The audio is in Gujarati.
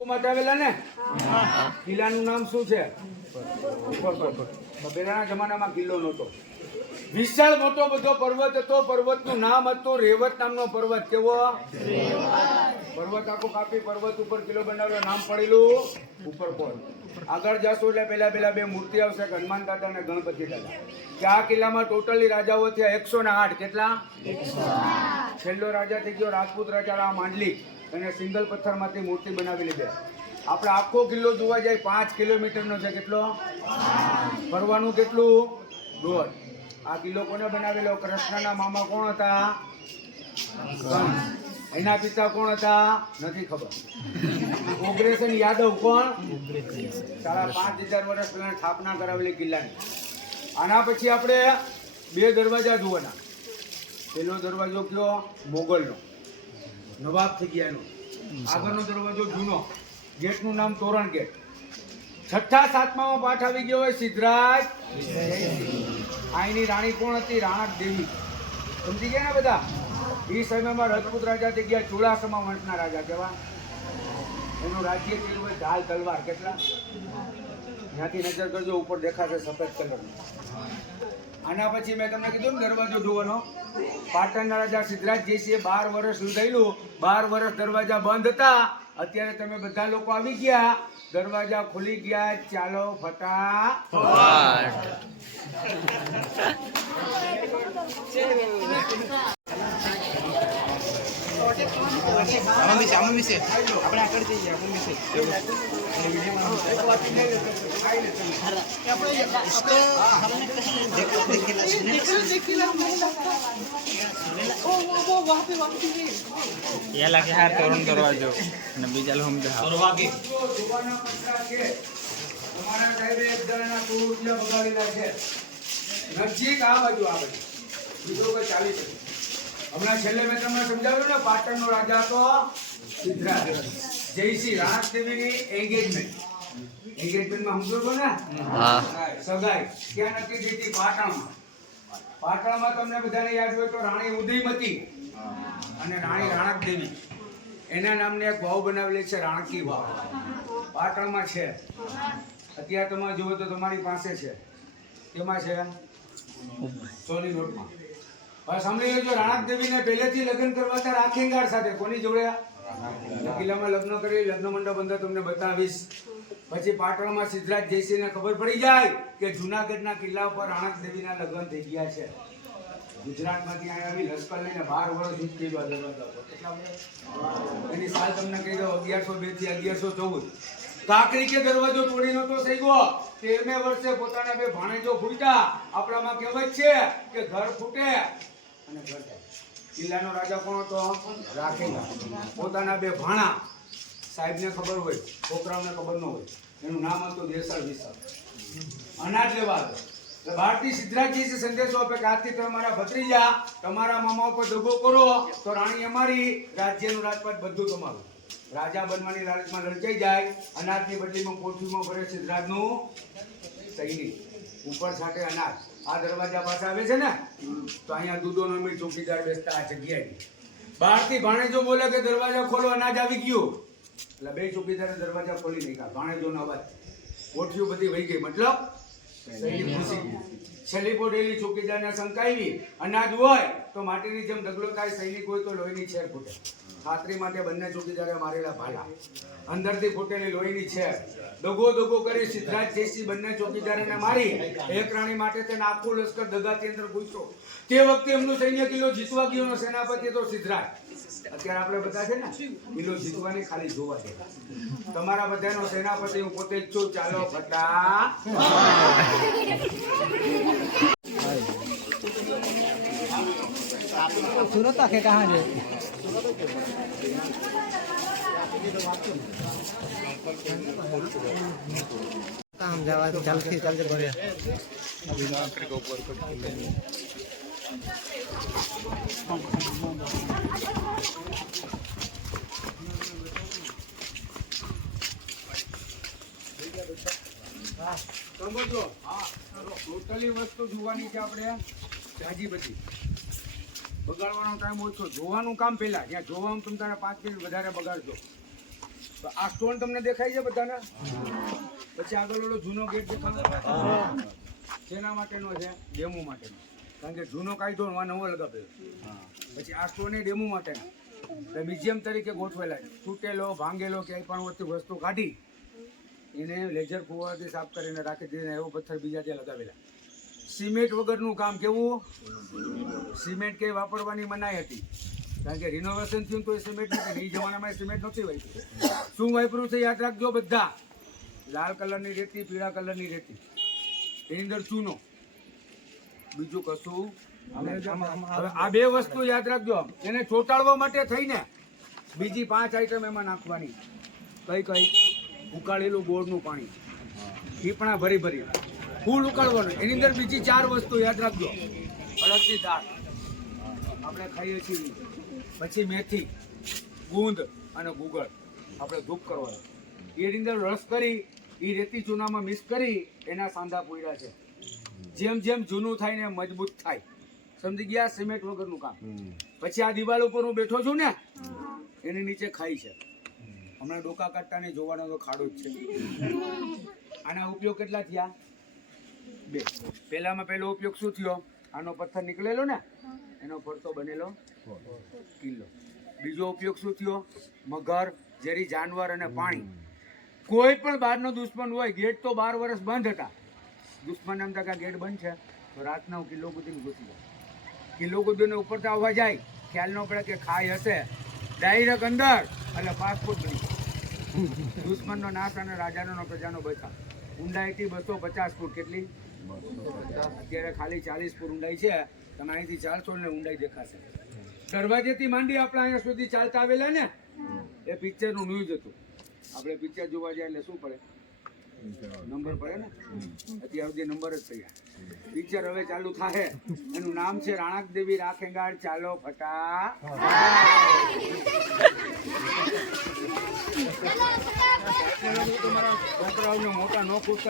આવેલા ને કિલ્લાનું નામ શું છે? પહેલાના જમાનામાં કિલ્લો નહોતો. વિશાળ મોટો બધો પર્વત હતો. પર્વતનું નામ હતું રેવત નામનો પર્વત. કેવો પર્વત? આખો કાપી પર્વત ઉપર કિલ્લો બનાવ્યો. નામ પડેલું ઉપરકોટ. આગળ જશો એટલે પેલા બે મૂર્તિ આવશે, હનુમાન દાદા અને ગણપતિ દાદા. કે આ કિલ્લામાં ટોટલી રાજાઓ થયા 108. કેટલા? છેલ્લો રાજા થઈ ગયો રાજપૂત રાજા રામ માંડલી. અને સિંગલ પથ્થરમાંથી મૂર્તિ બનાવી લીધી. આપણે આખો કિલ્લો જોવા જાય 5 કિલોમીટરનો છે. કેટલો? ફરવાનું કેટલું? 1.5. આ કિલ્લો કોને બનાવેલો? કૃષ્ણના મામા કોણ હતા? એના પિતા કોણ હતા? નથી ખબર. ઉગ્રસેન યાદવ કોણ? 5,500 વર્ષ પહેલા સ્થાપના કરાવેલી કિલ્લાની. આના પછી આપણે 2 દરવાજા જોવાના. પેલો દરવાજો કયો? મોગલનો, નવાબ થઈ ગયા એનો. આગળનો દરવાજો જૂનો, ગેટનું નામ તોરણ ગેટ. 6ઠા 7મામાં પાઠ આવી ગયો હોય સિદ્ધરાજ. અહીંની રાણી કોણ હતી? રાણક દેવી. સમજી ગયા ને બધા? એ સમયમાં રાજપૂત રાજા થઈ ગયા. ચોળાસમા વંશના રાજા. કેવા? એનું રાજ્ય થયેલું હોય ઢાલ તલવાર. કેટલા? ત્યાંથી નજર કરજો, ઉપર દેખાશે સફેદ કલરનું. આના પછી મેં તમને કીધું ને દરવાજો જોવાનો. પાટણના રાજા સિદ્ધરાજ જયસિંહે 12 વર્ષ લીધેલું. 12 વર્ષ દરવાજા બંધ હતા. અત્યારે તમે બધા લોકો આવી ગયા, દરવાજા ખુલી ગયા. ચાલો ફટાફટ. આપણે આગળ જઈએ. લાગે હાર તોરણ દરવાજો અને બીજા લોકો નજીક આ બાજુ આવે બીજું કોઈ ચાલી શકે. હમણાં છેલ્લે મેં તમને સમજાવ્યું ને, પાટણનો રાજા હતો સિદ્ધરાજ જયસિંહ. રાણક દેવીની એંગેજમેન્ટમાં સમજો છો ને? સગાઈ ક્યાં નક્કી થઈ હતી? પાટણમાં. પાટણમાં તમને બધાને યાદ હોય તો રાણી ઉદયમતી અને રાણી રાણક દેવી. એના નામને એક વાવ બનાવેલી છે, રાણકી વાવ. પાટણમાં છે. અત્યારે તમે જુઓ તો તમારી પાસે છે. કેમાં છે? સોની રોડમાં. હવે સાંભળી લેજો, રાણક દેવીને પહેલેથી લગ્ન કરવા હતા રાખીંગાર સાથે. કોની જોડે? કિલ્લામાં લગ્ન કરી, લગ્ન મંડપ અંદર તમને બતાવીશ. પછી પાટણમાં સિદ્ધરાજ જયસિંહને ખબર પડી જાય કે જુનાગઢના કિલ્લા ઉપર રાણક દેવીના લગ્ન થઈ ગયા છે. ગુજરાતમાંથી અહીંયા આવી લશ્કર લઈને 12 વર્ષ યુદ્ધ કર્યું. કેટલા વર્ષ? એની સાલ તમને કહી દો, 1102 થી 1114. કાકરી કે દરવાજો તોડી નતો થઈ ગયો. 13મે વર્ષે પોતાના 2 ભાણેજો ફૂટ્યા. આપણામાં કહેવત છે કે ઘર ફૂટે અને ઘર થાય. કિલ્લાનો રાજા કોણ હતો? રાખેલા. પોતાના 2 ભાણા. સાહેબને ખબર હોય, છોકરાઓને ખબર ન હોય. એનું નામ હતું દેસળ વિસળ. અનાજ લેવા બહારથી સિદ્ધરાજજી સંદેશો આપે કે આજથી તમારા ભત્રીજા તમારા મામા ઉપર દગો કરો તો રાણી અમારી, રાજ્યનું રાજપાટ બધું તમારું. રાજા બનવાની લાલચમાં લલચાઈ જાય. અનાજની બદલીમાં કોઠીમાં ભરે સિદ્ધરાજનું સૈનિક. ઉપર સાથે અનાજ. આ દરવાજા પાસે આવે છે ને, તો અહીંયા દૂધોનો મીઠ ચોકીદાર બેસતા આ જગ્યાએ. બહારથી ભાણેજો બોલે કે દરવાજા ખોલો, અનાજ આવી ગયું. એટલે 2 ચોકીદારે દરવાજા ખોલી નાખ્યા. ભાણેજોનો અવાજ. કોઠીઓ બધી વહી ગઈ. મતલબ સૈનિક ઘૂસી ગયું. છેલ્લી પોટેલી ચોકીદારને શંકાવી. અનાજ હોય તો માટીની જેમ ઢગલો થાય, સૈનિક હોય તો લોહીની છેર ફૂટે. ખાતરી માટે બંને ચોકીદારે મારેલા ભાલા. અંદરથી ફૂટેલી લોહીની છેર. દગો કરી સિદ્ધરાજ જયસિંહ બંને ચોકીદારોને મારી. એક રાણી માટે તેને આખું લશ્કર દગાથી અંદર ઘૂસ્યો. તે વખતે એમનું સૈન્ય કિલ્લો જીતવા ગયો. સેનાપતિ તો સિદ્ધરાજ. અત્યારે આપણે બધા છે ને, કિલ્લો જીતવાની ખાલી જોવા છે. તમારા બધાનો સેનાપતિ હું પોતે જ છું. ચાલો ફટા. સુરત આખે કહાં છે? કામ જવા જલ્દી ભરે. સમજો. હા, ટોટલી વસ્તુ જોવાની છે આપણે. જાજી બધી બગાડવાનો ટાઈમ ઓછો. જોવાનું કામ પહેલા. જ્યાં જોવામાં તમે તારે 5 મિનિટ વધારે બગાડજો. તો આ સ્ટોન તમને દેખાય છે બધાને? પછી આગળ ઓલો જૂનો ગેટ દેખાય શેના માટેનો છે? ડેમો માટેનો. કારણ કે જૂનો કાયદો નવો લગાવેલો. પછી આ સ્ટોન એ ડેમો માટેનો મ્યુઝિયમ તરીકે ગોઠવેલા છે. તૂટેલો ભાંગેલો ક્યાંય પણ વસ્તુ કાઢી એને લેઝર ફુવારાથી સાફ કરીને રાખી દીધા. એવો પથ્થર બીજા ત્યાં લગાવેલા. સિમેન્ટ વગરનું કામ. કેવું? સિમેન્ટ કે વાપરવાની મનાઈ હતી, કારણ કે રિનોવેશન થયું તો એ સિમેન્ટ નથી. એ જમાનામાં સિમેન્ટ નહોતી વાપરી. શું વાપર્યું છે યાદ રાખજો બધા. લાલ કલરની રેતી, પીળા કલરની રેતી, એની અંદર ચૂનો, બીજું કશું. હવે આ બે વસ્તુ યાદ રાખજો. એને ચોંટાડવા માટે થઈને બીજી 5 આઈટમ એમાં નાખવાની. કઈ કઈ? ઉકાળેલું ગોળનું પાણી, પીપણા ભરી ફૂલ ઉકાળવાનું. એની અંદર બીજી 4 વસ્તુ યાદ રાખજો. અડદની દાળ આપણે ખાઈએ છીએ, પછી મેથી, ગુંદ અને ગુગળ આપણે ધૂપ કરવાનો. એની અંદર રસ કરી એ રેતી ચૂનામાં મિક્સ કરી એના સાંધા પૂર્યા છે. જેમ જેમ જૂનું થાય ને મજબૂત થાય. સમજી ગયા? સિમેન્ટ વગરનું કામ. પછી આ દિવાલ ઉપર હું બેઠો છું ને, એની નીચે ખાઈ છે. હમણાં ડોકા કાઢતા ને જોવાનો તો ખાડો જ છે. આના ઉપયોગ કેટલા થયા? 2. પહેલો ઉપયોગ શું થયો? આનો પથ્થર નીકળેલો ને, એનો ફરતો બનેલો કિલ્લો. બીજો ઉપયોગ શું થયો? મગર, ઝેરી જાનવર અને પાણી. કોઈ પણ બહારનો દુશ્મન હોય, ગેટ તો 12 વર્ષ બંધ હતા. દુશ્મન એમ કે ગેટ બંધ છે તો રાતના કિલ્લો કૂદીને ઘૂસી જાય. કિલ્લો કૂદીને ઉપર તો આવવા જાય, ખ્યાલ ન પડે કે ખાઈ હશે, ડાયરેક્ટ અંદર એટલે પાસપોર્ટ બની જાય. દુશ્મનનો નાશ અને રાજાનો પ્રજાનો બચાવ. ઊંડાઈથી 250 ફૂટ. કેટલી? અત્યારે ખાલી 40 ફૂટ ઊંડાઈ છે. તમે અહીંથી ચાલશો ને ઊંડાઈ દેખાશે. દરવાજેથી માંડી આપણે અહીંયા સુધી ચાલતા આવેલા ને, એ પિક્ચરનું ન્યૂઝ હતું. આપણે પિક્ચર જોવા જાય એટલે શું પડે? નંબર પડે ને. અત્યાર સુધી નંબર જ થયા. પિક્ચર હવે ચાલુ થાય. એનું નામ છે રાણક દેવી રાખેંગાડ ચાલો ફટા. તમારા છોકરાઓને મોટા નો ખુશ